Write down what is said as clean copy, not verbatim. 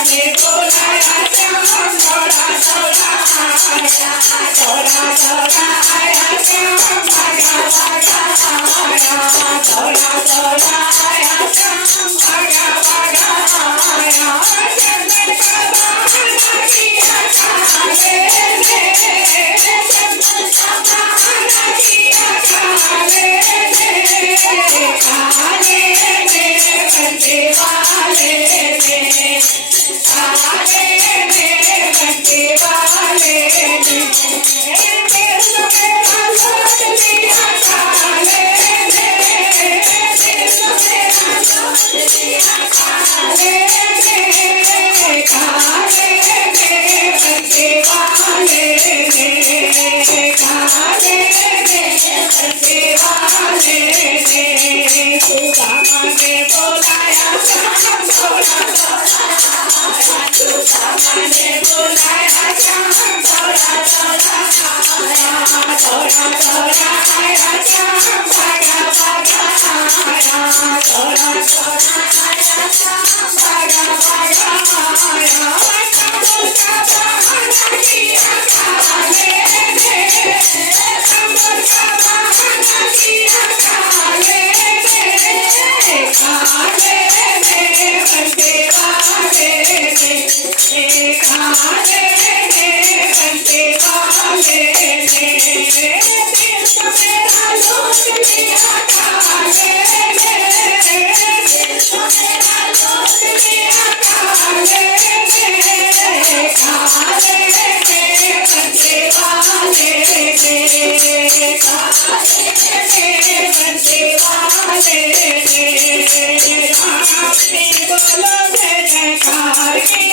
ने बोलाया श्याम थोड़ा थोड़ा आया थोड़ा थोड़ा आया श्याम भागा भागा आया थोड़ा थोड़ा आया श्याम भागा भागा आया चंदन का बहाना किया काले ने चंदन का बहाना किया काले ने काले ने बंदे वाले ने काले ने बंदे वाले ने दिल मेरा लौट लिया काले ने दिल मेरा लौट लिया काले ने काले ने बंदे वाले ने काले ने बंदे वाले ने सुदामा ने बोलाया श्याम थोड़ा थोड़ा आया सुदामा ने बोलाया श्याम थोड़ा थोड़ा आया थोड़ा थोड़ा आया श्याम भागा भागा आया थोड़ा थोड़ा आया श्याम भागा भागा आया कमल का बहाना किया काले ने कमल का बहाना किया काले ने काले ने बंदे वाले ने काले ने बंदे वाले ने दिल तो मेरा लौट लिया काले ने दिल तो मेरा लौट लिया काले ने काले ने बंदे वाले ने काले ने बंदे वाले ने अपनी बोलो जयकार की